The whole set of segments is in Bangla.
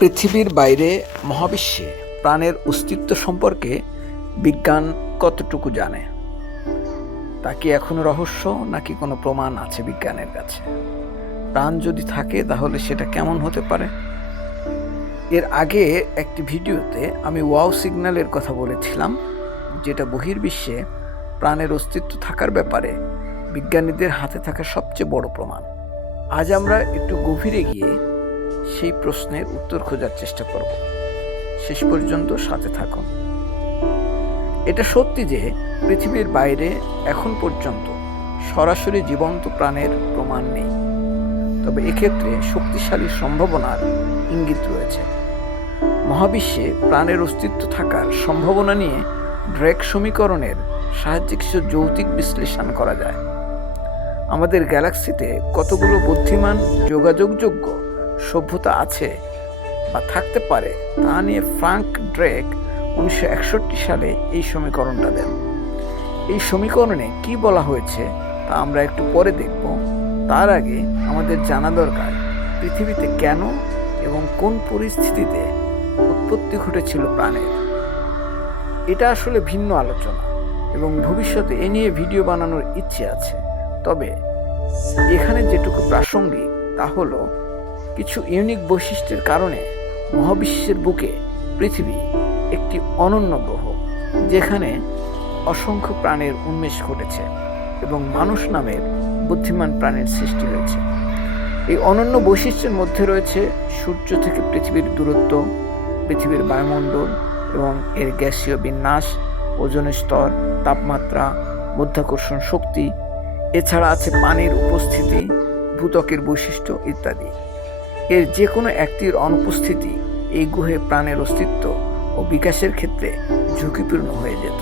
পৃথিবীর বাইরে মহাবিশ্বে প্রাণের অস্তিত্ব সম্পর্কে বিজ্ঞান কতটুকু জানে? তা কি এখনো রহস্য, নাকি কোনো প্রমাণ আছে বিজ্ঞানের কাছে? প্রাণ যদি থাকে তাহলে সেটা কেমন হতে পারে? এর আগে একটি ভিডিওতে আমি ওয়াও সিগন্যালের কথা বলেছিলাম, যেটা বহির্বিশ্বে প্রাণের অস্তিত্ব থাকার ব্যাপারে বিজ্ঞানীদের হাতে থাকা সবচেয়ে বড় প্রমাণ। আজ আমরা একটু গভীরে গিয়ে সেই প্রশ্নের উত্তর খোঁজার চেষ্টা করব। শেষ পর্যন্ত সাথে থাকুন। এটা সত্যি যে পৃথিবীর বাইরে এখন পর্যন্ত সরাসরি জীবন্ত প্রাণের প্রমাণ নেই, তবে এক্ষেত্রে শক্তিশালী সম্ভাবনার ইঙ্গিত রয়েছে। মহাবিশ্বে প্রাণের অস্তিত্ব থাকার সম্ভাবনা নিয়ে ড্রেক সমীকরণের সাহায্যে কিছু যৌক্তিক বিশ্লেষণ করা যায়। আমাদের গ্যালাক্সিতে কতগুলো বুদ্ধিমান যোগাযোগযোগ্য সভ্যতা আছে বা থাকতে পারে তা নিয়ে ফ্রাঙ্ক ড্রেক 1961 সালে এই সমীকরণটা দেন। এই সমীকরণে কি বলা হয়েছে তা আমরা একটু পরে দেখব। তার আগে আমাদের জানা দরকার পৃথিবীতে কেন এবং কোন পরিস্থিতিতে উৎপত্তি ঘটেছিল প্রাণের। এটা আসলে ভিন্ন আলোচনা এবং ভবিষ্যতে এ নিয়ে ভিডিও বানানোর ইচ্ছে আছে। তবে এখানে যেটুকু প্রাসঙ্গিক তা হলো কিছু ইউনিক বৈশিষ্ট্যের কারণে মহাবিশ্বের বুকে পৃথিবী একটি অনন্য গ্রহ, যেখানে অসংখ্য প্রাণের উন্মেষ ঘটেছে এবং মানুষ নামের বুদ্ধিমান প্রাণের সৃষ্টি হয়েছে। এই অনন্য বৈশিষ্ট্যের মধ্যে রয়েছে সূর্য থেকে পৃথিবীর দূরত্ব, পৃথিবীর বায়ুমণ্ডল এবং এর গ্যাসীয় বিন্যাস, ওজোন স্তর, তাপমাত্রা, মাধ্যাকর্ষণ শক্তি। এছাড়া আছে পানির উপস্থিতি, ভূত্বকের বৈশিষ্ট্য ইত্যাদি। এর যে কোনো একটির অনুপস্থিতি এই গ্রহে প্রাণের অস্তিত্ব ও বিকাশের ক্ষেত্রে ঝুঁকিপূর্ণ হয়ে যেত।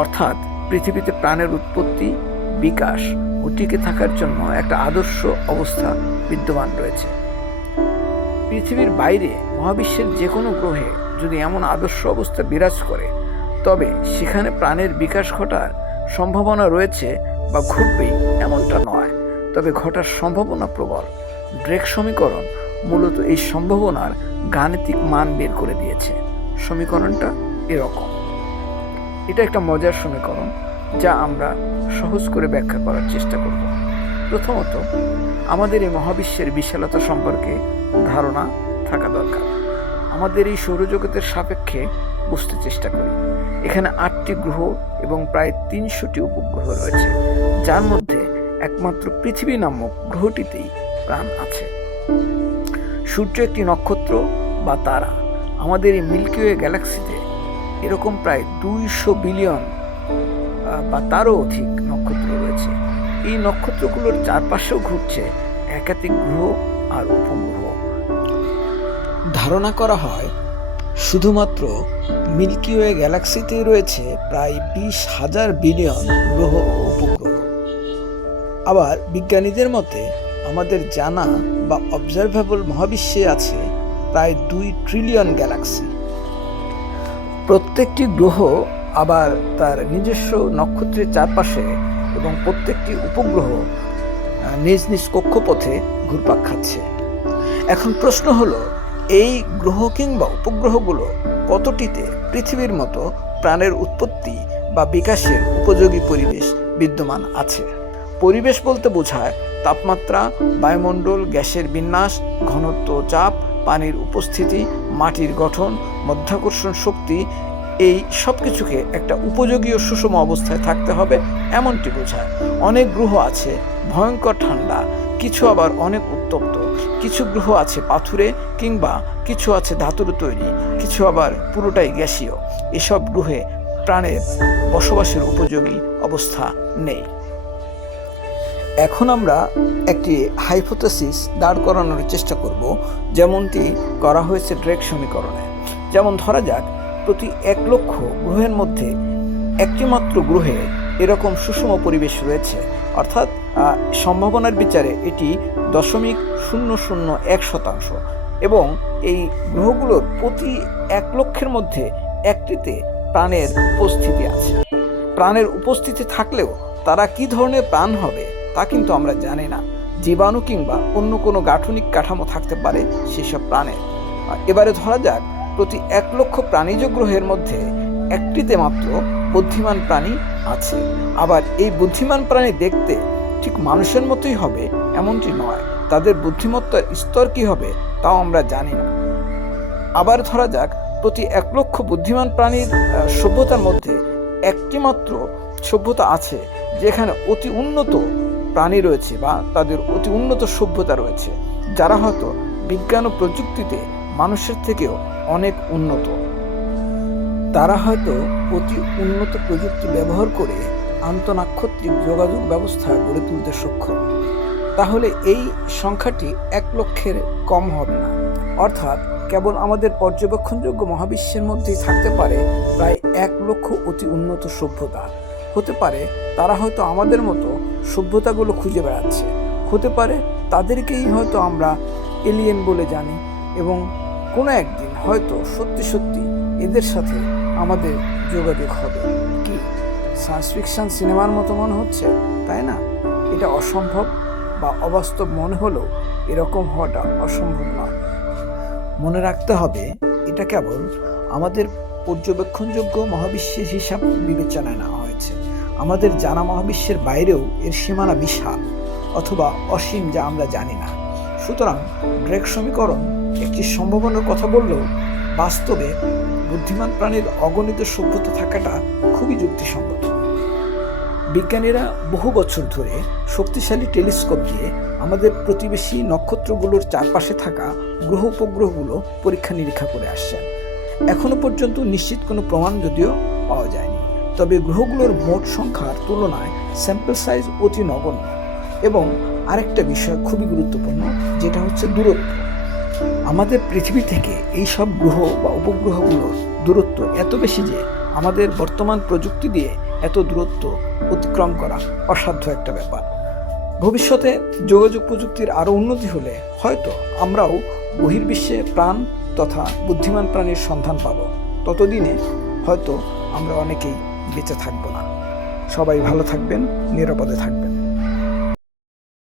অর্থাৎ পৃথিবীতে প্রাণের উৎপত্তি, বিকাশ ও টিকে থাকার জন্য একটা আদর্শ অবস্থা বিদ্যমান রয়েছে। পৃথিবীর বাইরে মহাবিশ্বের যে কোনো গ্রহে যদি এমন আদর্শ অবস্থা বিরাজ করে, তবে সেখানে প্রাণের বিকাশ ঘটার সম্ভাবনা রয়েছে বা ঘটবেই এমনটা নয়, তবে ঘটার সম্ভাবনা প্রবল। ড্রেক সমীকরণ মূলত এই সম্ভাবনার গাণিতিক মান বের করে দিয়েছে। সমীকরণটা এরকম। এটা একটা মজার সমীকরণ যা আমরা সহজ করে ব্যাখ্যা করার চেষ্টা করব। প্রথমত, আমাদের এই মহাবিশ্বের বিশালতা সম্পর্কে ধারণা থাকা দরকার। আমাদের এই সৌরজগতের সাপেক্ষে বুঝতে চেষ্টা করি। এখানে 8টি গ্রহ এবং প্রায় 300টি উপগ্রহ রয়েছে, যার মধ্যে একমাত্র পৃথিবী নামক গ্রহটিতেই প্রাণ আছে। সূর্য একটি নক্ষত্র বা তারা। আমাদের এই মিল্কি ওয়ে গ্যালাক্সিতে এরকম প্রায় 200 বিলিয়ন বা তারও অধিক নক্ষত্র রয়েছে। এই নক্ষত্রগুলোর চারপাশেও ঘুরছে একাধিক গ্রহ আর উপগ্রহ। ধারণা করা হয় শুধুমাত্র মিল্কি ওয়ে গ্যালাক্সিতেই রয়েছে প্রায় 20,000 বিলিয়ন গ্রহ ও উপগ্রহ। আবার বিজ্ঞানীদের মতে আমাদের জানা বা অবজারভেবল মহাবিশ্বে আছে প্রায় 2 ট্রিলিয়ন গ্যালাক্সি। প্রত্যেকটি গ্রহ আবার তার নিজস্ব নক্ষত্রের চারপাশে এবং প্রত্যেকটি উপগ্রহ নিজ নিজ কক্ষপথে ঘুরপাক খাচ্ছে। এখন প্রশ্ন হলো, এই গ্রহ কিংবা উপগ্রহগুলো কতটিতে পৃথিবীর মতো প্রাণের উৎপত্তি বা বিকাশের উপযোগী পরিবেশ বিদ্যমান আছে? পরিবেশ বলতে বোঝায় তাপমাত্রা, বায়ুমণ্ডল, গ্যাসের বিন্যাস, ঘনত্ব, চাপ, পানির উপস্থিতি, মাটির গঠন, মাধ্যাকর্ষণ শক্তি। এই সব কিছুকে একটা উপযোগী ও সুষম অবস্থায় থাকতে হবে এমনটি বোঝায়। অনেক গ্রহ আছে ভয়ঙ্কর ঠান্ডা, কিছু আবার অনেক উত্তপ্ত, কিছু গ্রহ আছে পাথুরে কিংবা কিছু আছে ধাতুর তৈরি, কিছু আবার পুরোটাই গ্যাসীয়। এসব গ্রহে প্রাণের বসবাসের উপযোগী অবস্থা নেই। এখন আমরা একটি হাইপোথেসিস দাঁড় করানোর চেষ্টা করব, যেমনটি করা হয়েছে ড্রেক সমীকরণে। যেমন ধরা যাক, প্রতি 1 লক্ষ গ্রহের মধ্যে একটি মাত্র গ্রহে এরকম সুষম পরিবেশ রয়েছে, অর্থাৎ সম্ভাবনার বিচারে এটি 0.001%। এবং এই গ্রহগুলোর প্রতি 1 লক্ষের মধ্যে একটিতে প্রাণের উপস্থিতি আছে। প্রাণের উপস্থিতি থাকলেও তারা কি ধরনের প্রাণ হবে তা কিন্তু আমরা জানি না। জীবাণু কিংবা অন্য কোনো গাঠনিক কাঠামো থাকতে পারে সেসব প্রাণের। এবারে ধরা যাক প্রতি 1,00,000 প্রাণীজ গ্রহের মধ্যে একটিতে মাত্র বুদ্ধিমান প্রাণী আছে। আবার এই বুদ্ধিমান প্রাণী দেখতে ঠিক মানুষের মতোই হবে এমনটি নয়, তাদের বুদ্ধিমত্তার স্তর কী হবে তাও আমরা জানি না। আবার ধরা যাক প্রতি 1,00,000 বুদ্ধিমান প্রাণীর সভ্যতার মধ্যে একটি মাত্র সভ্যতা আছে যেখানে অতি উন্নত প্রাণী রয়েছে বা তাদের অতি উন্নত সভ্যতা রয়েছে, যারা হয়তো বিজ্ঞান ও প্রযুক্তিতে মানুষের থেকেও অনেক উন্নত। তারা হয়তো অতি উন্নত প্রযুক্তি ব্যবহার করে আন্তঃনাক্ষত্রিক যোগাযোগ ব্যবস্থা গড়ে তুলতে সক্ষম। তাহলে এই সংখ্যাটি 1,00,000-এর কম হবে না। অর্থাৎ কেবল আমাদের পর্যবেক্ষণযোগ্য মহাবিশ্বের মধ্যেই থাকতে পারে প্রায় 1,00,000 অতি উন্নত সভ্যতা। হতে পারে তারা হয়তো আমাদের মতো সভ্যতাগুলো খুঁজে বেড়াচ্ছে, হতে পারে তাদেরকেই হয়তো আমরা এলিয়েন বলে জানি, এবং কোনো একদিন হয়তো সত্যি সত্যি এদের সাথে আমাদের যোগাযোগ হবে। কি সায়েন্স ফিকশন সিনেমার মতো মনে হচ্ছে, তাই না? এটা অসম্ভব বা অবাস্তব মনে হলেও এরকম হওয়াটা অসম্ভব নয়। মনে রাখতে হবে এটা কেবল আমাদের পর্যবেক্ষণযোগ্য মহাবিশ্বের হিসাব বিবেচনায় নেওয়া হয়েছে। আমাদের জানা মহাবিশ্বের বাইরেও এর সীমানা বিশাল অথবা অসীম, যা আমরা জানি না। সুতরাং ড্রেক সমীকরণ একটি সম্ভাবনার কথা বললেও বাস্তবে বুদ্ধিমান প্রাণীর অগণিত সভ্যতা থাকাটা খুবই যুক্তিসঙ্গত। বিজ্ঞানীরা বহু বছর ধরে শক্তিশালী টেলিস্কোপ দিয়ে আমাদের প্রতিবেশী নক্ষত্রগুলোর চারপাশে থাকা গ্রহ উপগ্রহগুলো পরীক্ষা নিরীক্ষা করে আসছেন। এখনো পর্যন্ত নিশ্চিত কোনো প্রমাণ যদিও পাওয়া যায়নি, তবে গ্রহগুলোর মোট সংখ্যার তুলনায় স্যাম্পল সাইজ অতি নগণ্য। এবং আরেকটা বিষয় খুবই গুরুত্বপূর্ণ, যেটা হচ্ছে দূরত্ব। আমাদের পৃথিবী থেকে এই সব গ্রহ বা উপগ্রহগুলোর দূরত্ব এত বেশি যে আমাদের বর্তমান প্রযুক্তি দিয়ে এত দূরত্ব অতিক্রম করা অসাধ্য একটা ব্যাপার। ভবিষ্যতে যোগাযোগ প্রযুক্তির আরও উন্নতি হলে হয়তো আমরাও বহির্বিশ্বে প্রাণ তথা বুদ্ধিমান প্রাণীর সন্ধান পাব। ততদিনে হয়তো আমরা অনেকেই বেঁচে থাকব না। সবাই ভালো থাকবেন, নিরাপদে থাকবেন।